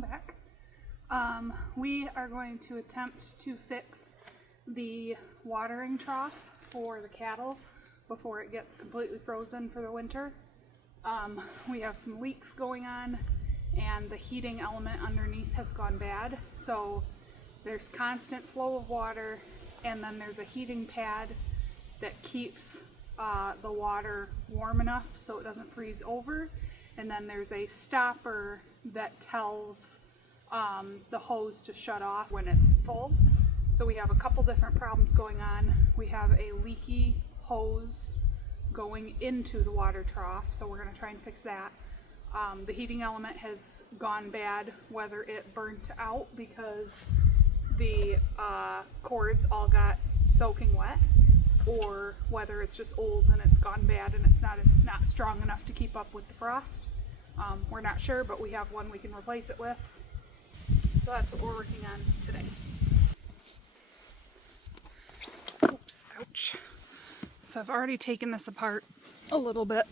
welcome back. We are going to attempt to fix the watering trough for the cattle before it gets completely frozen for the winter. We have some leaks going on and the heating element underneath has gone bad, so there's constant flow of water, and then there's a heating pad that keeps the water warm enough so it doesn't freeze over, and then there's a stopper that tells the hose to shut off when it's full. So we have a couple different problems going on. We have a leaky hose going into the water trough, so we're going to try and fix that. The heating element has gone bad, whether it burnt out because the cords all got soaking wet, or whether it's just old and it's gone bad and it's not strong enough to keep up with the frost. We're not sure, but we have one we can replace it with. So that's what we're working on today. Oops, ouch. So I've already taken this apart a little bit.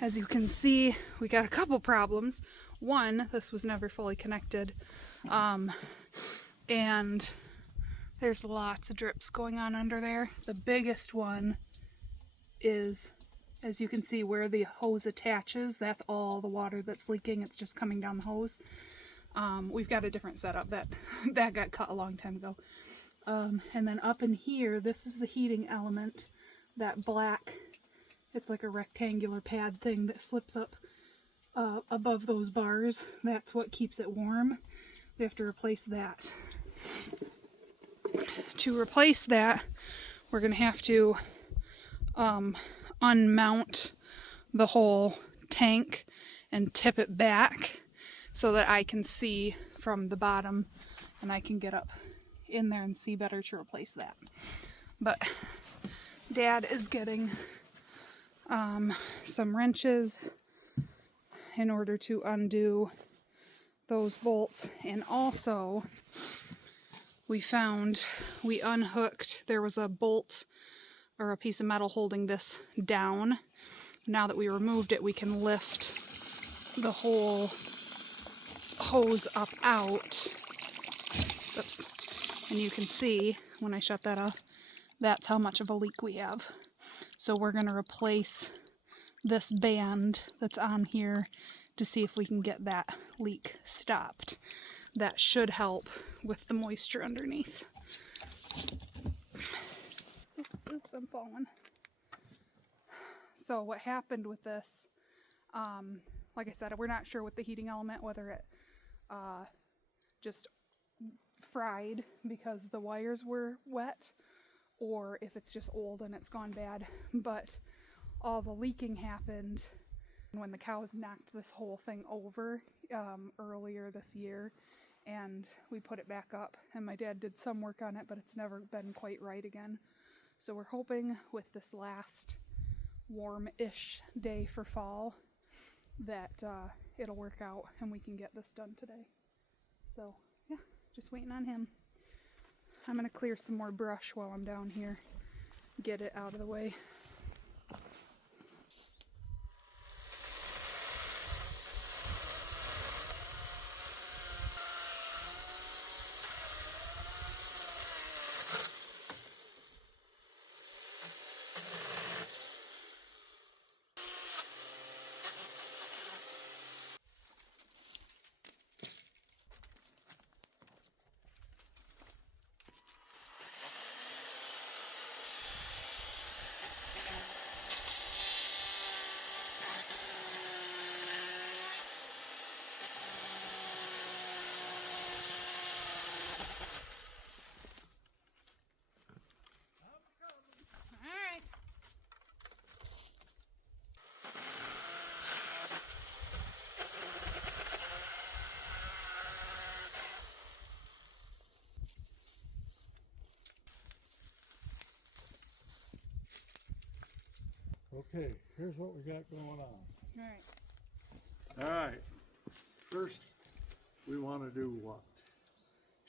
As you can see, we got a couple problems. One, this was never fully connected. And there's lots of drips going on under there. The biggest one is, as you can see, where the hose attaches. That's all the water that's leaking. It's just coming down the hose. We've got a different setup that got cut a long time ago. And then up in here, this is the heating element. That black, it's like a rectangular pad thing that slips up above those bars. That's what keeps it warm. We have to replace that. To replace that, we're going to have to unmount the whole tank and tip it back so that I can see from the bottom and I can get up in there and see better to replace that. But Dad is getting some wrenches in order to undo those bolts, and also we unhooked, there was a bolt or a piece of metal holding this down. Now that we removed it, we can lift the whole hose up out. Oops. And you can see when I shut that off, that's how much of a leak we have. So we're going to replace this band that's on here to see if we can get that leak stopped. That should help with the moisture underneath. Oops, I'm falling. So what happened with this, like I said, we're not sure with the heating element, whether it just fried because the wires were wet, or if it's just old and it's gone bad. But all the leaking happened when the cows knocked this whole thing over earlier this year, and we put it back up, and my dad did some work on it, but it's never been quite right again. So we're hoping with this last warm-ish day for fall that it'll work out and we can get this done today. So yeah, just waiting on him. I'm gonna clear some more brush while I'm down here, get it out of the way. Okay, here's what we got going on. All right. First, we want to do what?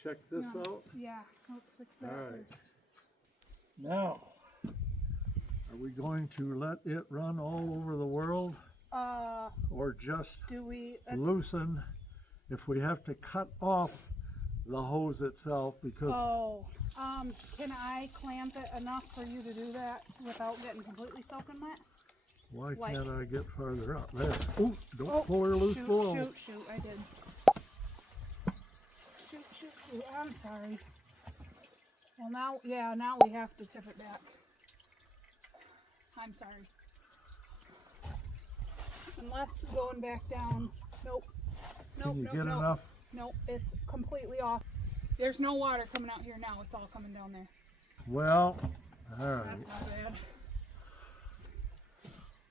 Check this out? Yeah, let's fix that first. Now, are we going to let it run all over the world? Or just loosen if we have to cut off the hose itself, because Oh, can I clamp it enough for you to do that without getting completely soaking wet? why like- can't I get farther up? There. Ooh, don't Oh, pull her loose shoot, below. shoot, I did. Shoot, I'm sorry. Well, now we have to tip it back. I'm sorry. Unless going back down, nope. Can you get enough? Nope, it's completely off. There's no water coming out here now, it's all coming down there. Well, all right. That's my bad.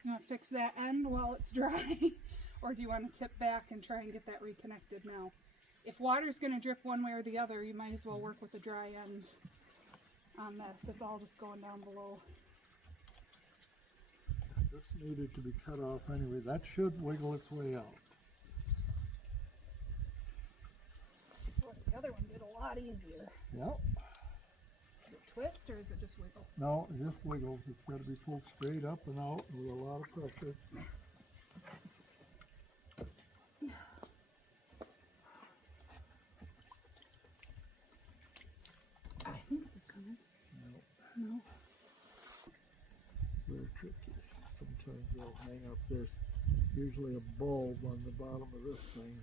You want to fix that end while it's dry? Or do you want to tip back and try and get that reconnected now? If water's going to drip one way or the other, you might as well work with the dry end on this. It's all just going down below. This needed to be cut off anyway. That should wiggle its way out. Boy, the other one did a lot easier. Yep. Is it twist or is it just wiggle? No, it just wiggles. It's got to be pulled straight up and out with a lot of pressure. I think it's coming. No. Very tricky. Sometimes they'll hang up. There's usually a bulb on the bottom of this thing.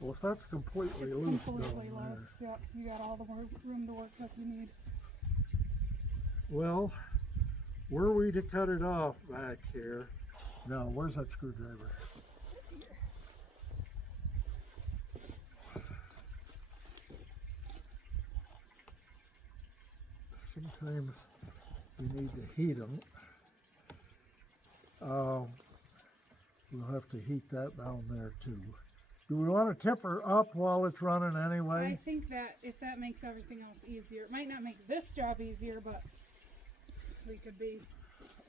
Well, if that's completely It's loose completely down there. loose. Yep, you got all the room to work with you need. Well, were we to cut it off back here? No, where's that screwdriver? Sometimes you need to heat them. We'll have to heat that down there too. Do we want to tip her up while it's running I anyway? think that if that makes everything else easier, it might not make this job easier, but we could be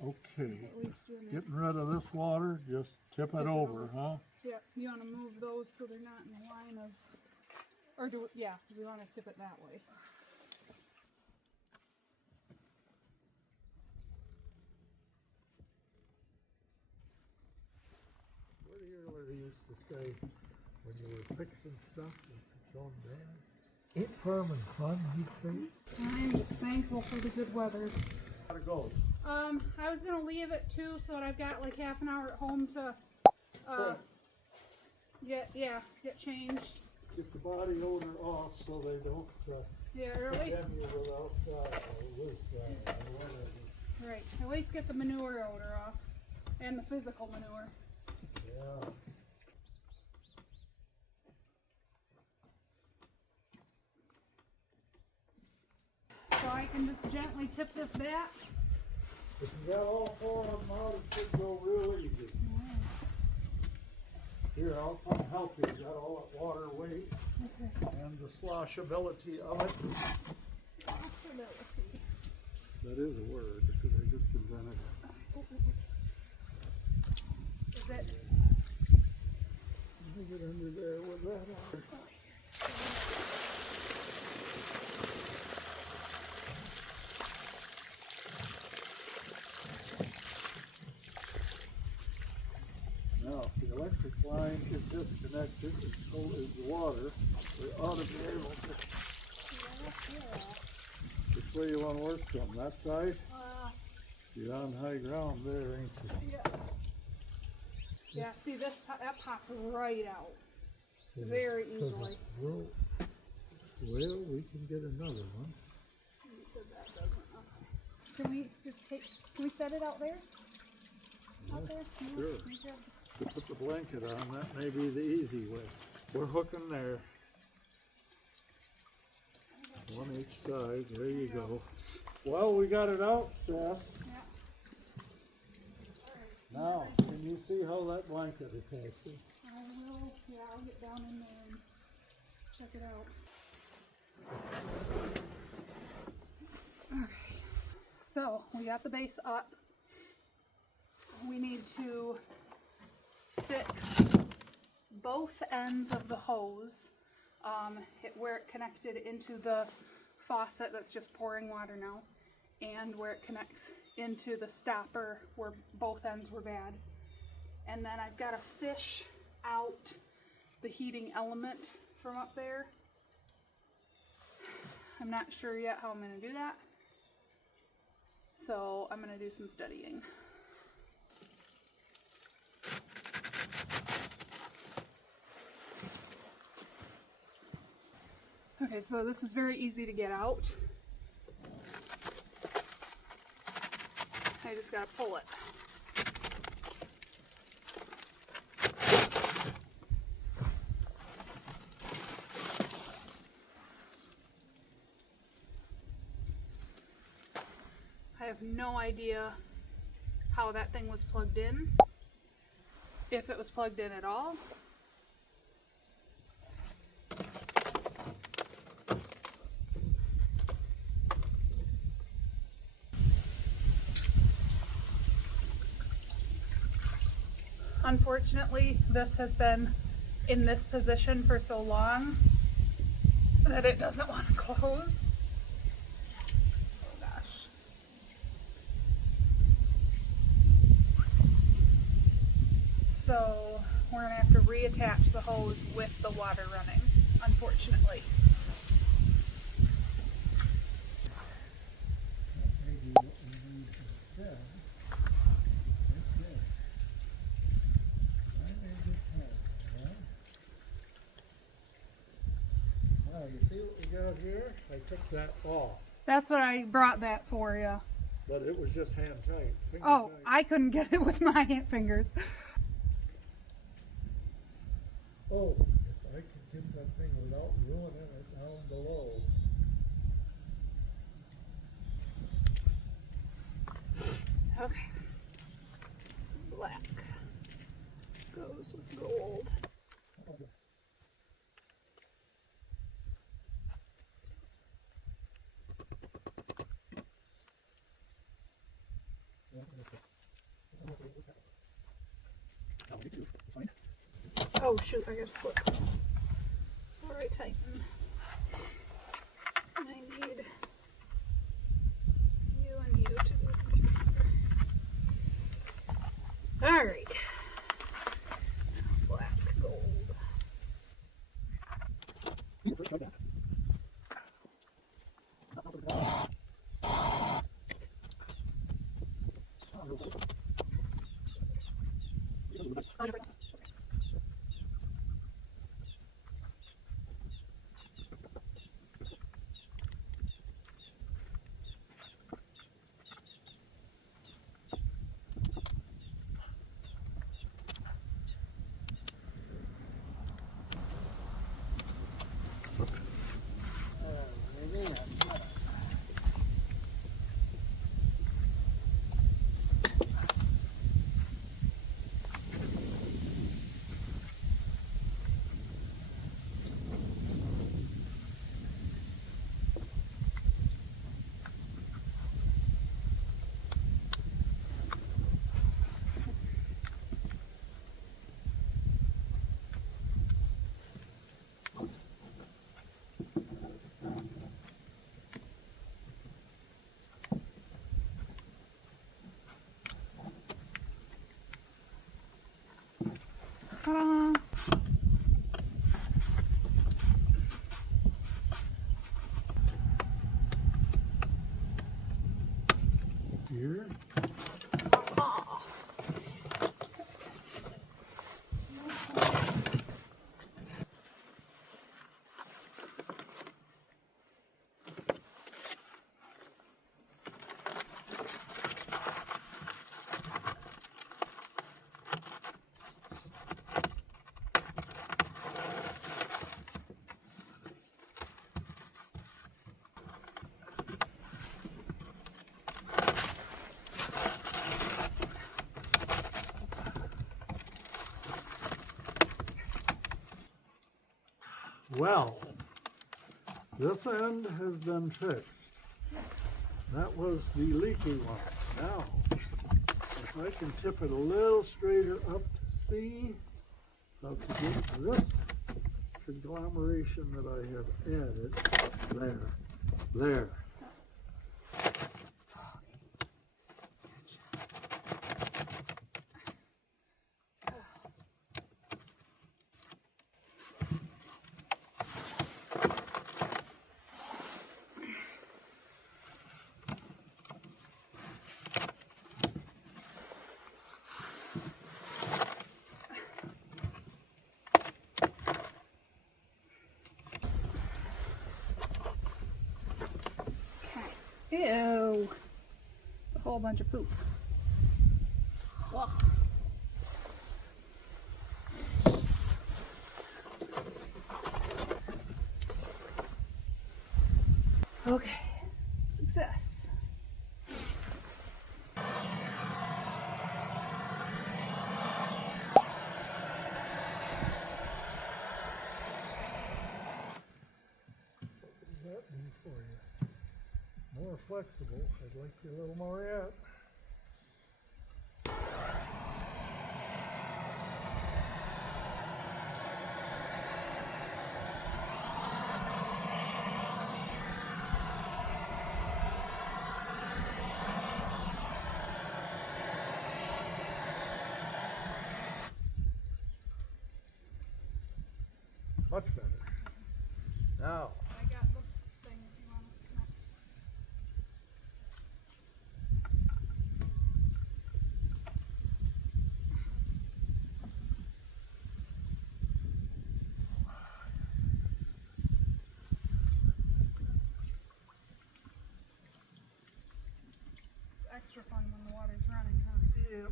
Okay. at least doing it. Getting rid of this water, just tip it over, huh? Yeah, you want to move those so they're not in the line of, or do, yeah, we want to tip it that way. What do you really used to say when you were fixing stuff with your own dad? Ain't farming fun, he'd say. I'm just thankful for the good weather. Gotta go. I was gonna leave it too, so that I've got like half an hour at home to, get changed. Get the body odor off so they don't, Yeah, or at least, condemn you without, loose, or whatever. right, at least get the manure odor off, and the physical manure. Yeah. So I can just gently tip this back. If you got all four of them out, it should go real easy. Here, I'll come help you. You got all that water weight Okay. and the sloshability of it. Possibility. That is a word, because I just invented it. Is it? Let me get under there with that on. Now, if the electric line is disconnected, and so is the water, we ought to be able to. Which way you want to work from? That side? You're on high ground there, ain't you? Yeah. Yeah, see this, that popped right out. Very easily. Well, we can get another one. You said that doesn't, okay. Can we just take, can we set it out there? Out there? Sure. Right there? To put the blanket on, that may be the easy way. We're hooking there. One each side, there you go. Well, we got it out, Seth. Yeah. Now, can you see how that blanket attaches? I will, yeah, I'll get down in there and check it out. Okay, so we got the base up. We need to fix both ends of the hose, where it connected into the faucet that's just pouring water now, and where it connects into the stopper where both ends were bad. and then I've got to fish out the heating element from up there. I'm not sure yet how I'm going to do that, so I'm going to do some studying. Okay, so this is very easy to get out. I just gotta pull it. I have no idea how that thing was plugged in, if it was plugged in at all. Unfortunately, this has been in this position for so long that it doesn't want to close. Oh gosh. So we're going to have to reattach the hose with the water running, unfortunately. Maybe what we need instead, right there. I made this hand, right? Now, you see what we got here? I took that off, That's what I brought that for you. but it was just hand tight. Finger Oh, tight. I couldn't get it with my fingers. Oh, if I could get that thing without ruining it down below. Okay. Some black goes with gold. Okay. Oh shoot, I gotta slip. Alright, tighten. I need you and you to go through here. Alright. Black, gold. Ta-da! Here. Well, this end has been fixed. That was the leaky one. Now, if I can tip it a little straighter up to see how to get this conglomeration that I have added, there. Ew. It's a whole bunch of poop. Ugh. Okay, success. What does that do for you? More flexible. I'd like you a little more yet. Much better. Now, I got the thing if you want to connect. It's extra fun when the water's running, huh? yep.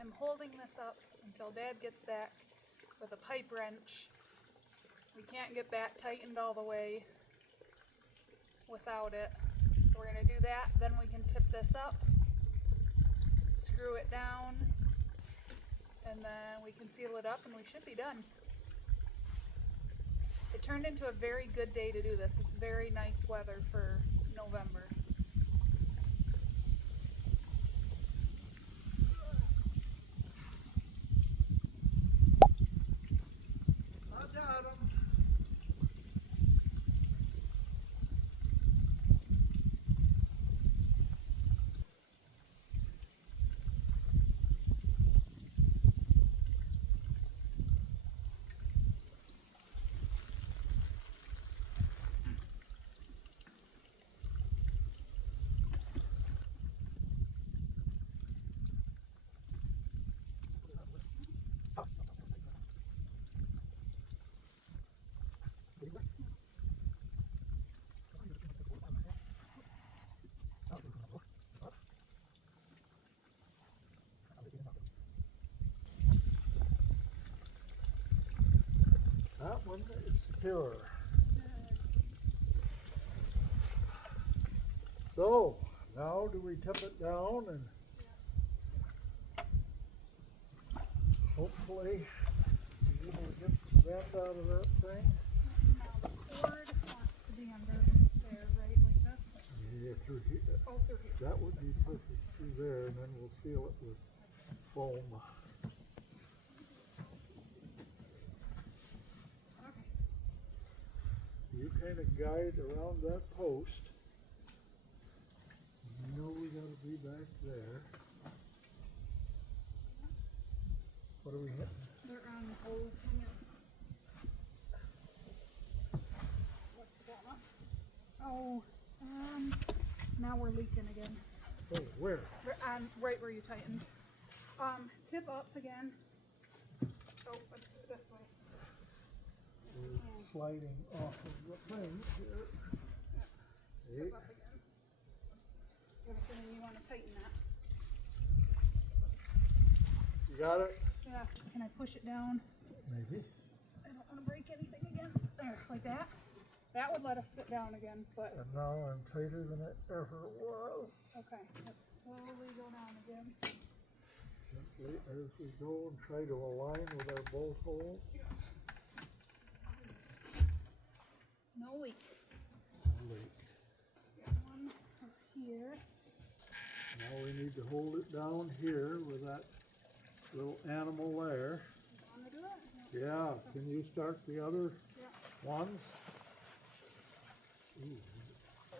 I'm holding this up until Dad gets back with a pipe wrench. We can't get that tightened all the way without it. So we're going to do that, then we can tip this up, screw it down, and then we can seal it up and we should be done. It turned into a very good day to do this. It's very nice weather for November. I got 'em. That one is secure. So, now do we tip it down and hopefully be able to get some bend out of that thing? Now the cord wants to be under there, right, like this? Yeah, through here. Oh, through here. That would be perfect through there, and then we'll seal it with foam. Okay. You kind of guide around that post. You know we got to be back there. What are we hitting? They're on the hose. Hang on. What's the going on? Oh, now we're leaking again. Oh, where? We're on right where you tightened. Tip up again. Oh, let's do it this way. We're sliding off of the thing here. Tip up again. Everything you want to tighten that. You got it? Yeah. Can I push it down? Maybe. I don't want to break anything again. There, like that. That would let us sit down again, but And now I'm tighter than it ever was. okay. Let's slowly go down again. Gently as we go and try to align with our bolt holes. No leak. Leak. One is here. Now we need to hold it down here with that little animal there. You want to do it? Yeah, can you start the other Yeah. ones? Ooh. Four.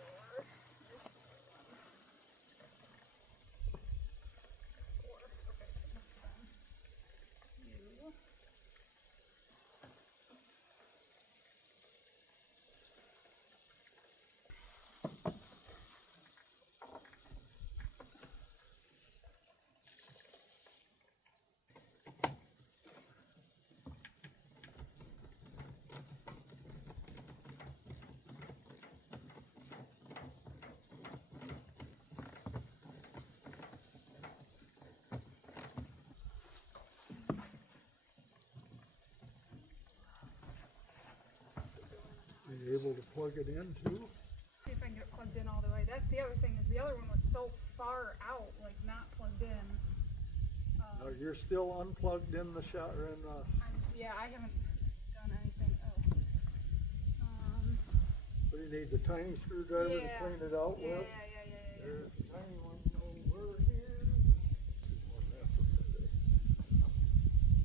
Okay, so this one. You. able to plug it in too? See if I can get it plugged in all the way. That's the other thing, is the other one was so far out, like not plugged in. No, you're still unplugged in the shower in the... Yeah, I haven't done anything. What do you need, the tiny screwdriver to clean it out Yeah. with? There's a tiny one over here. More necessary.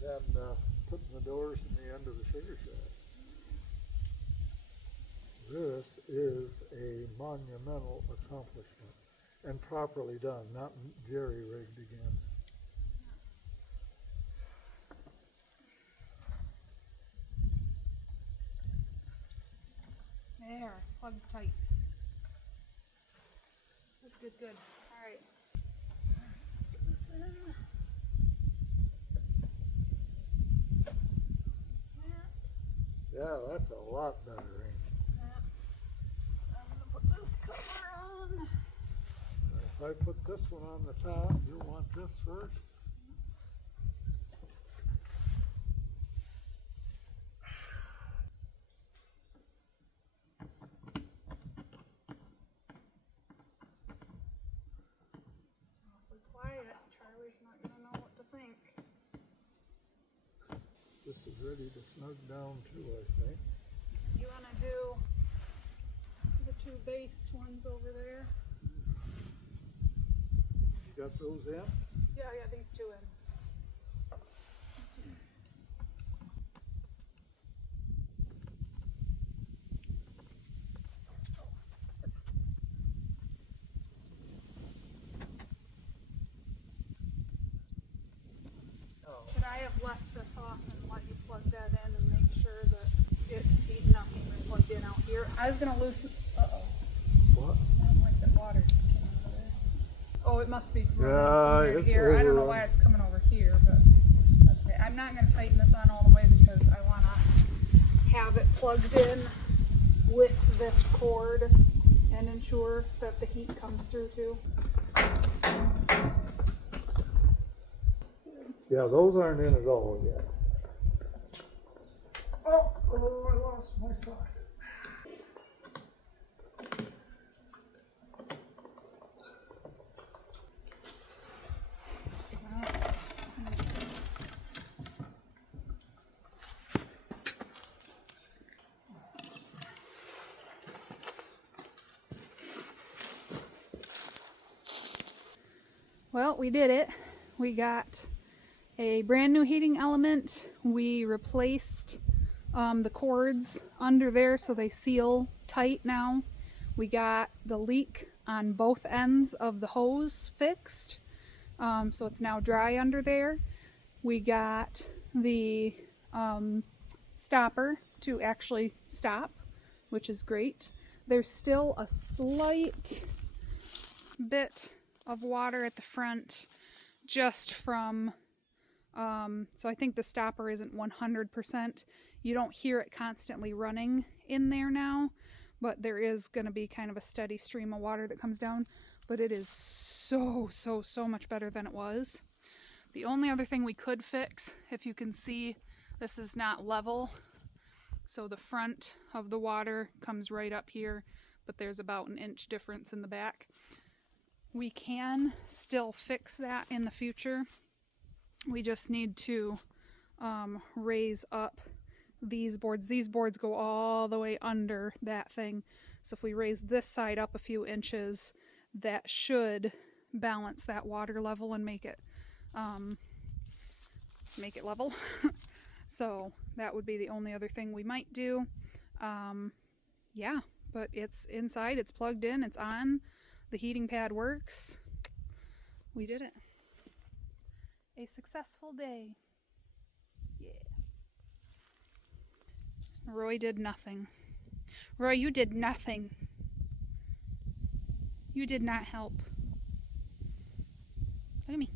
Then putting the doors in the end of the sugar shack. This is a monumental accomplishment and properly done, not jerry-rigged again. There, plugged tight. Good, good. All right. Put this in. Yeah, that's a lot better, ain't it? Yeah. I'm gonna put this cover on. If I put this one on the top, you'll want this first. Awfully quiet. Charlie's not gonna know what to think. This is ready to snug down too, I think. You wanna do the two base ones over there? You got those in? Yeah, these two in. Should I have left this off and let you plug that in and make sure that it's heating up even plugged in out here? I was gonna loosen. What? I don't like the water just came out of there. Oh, it must be running Yeah, from it's here. I don't know over. why it's coming over here, but that's okay. I'm not gonna tighten this on all the way because I wanna have it plugged in with this cord and ensure that the heat comes through too. Yeah, those aren't in at all yet. Oh, I lost my socket. Well, we did it. We got a brand new heating element. We replaced the cords under there so they seal tight now. We got the leak on both ends of the hose fixed, so it's now dry under there. We got the stopper to actually stop, which is great. There's still a slight bit of water at the front just from so I think the stopper isn't 100%. You don't hear it constantly running in there now, but there is going to be kind of a steady stream of water that comes down, but it is so much better than it was. The only other thing we could fix, if you can see, this is not level, so the front of the water comes right up here, but there's about an inch difference in the back. We can still fix that in the future. We just need to raise up these boards. These boards go all the way under that thing. So if we raise this side up a few inches, that should balance that water level and make it level. So that would be the only other thing we might do. Yeah, but it's inside, it's plugged in, it's on. The heating pad works. We did it. A successful day. Yeah. Roy did nothing. Roy, you did nothing. You did not help. Look at me.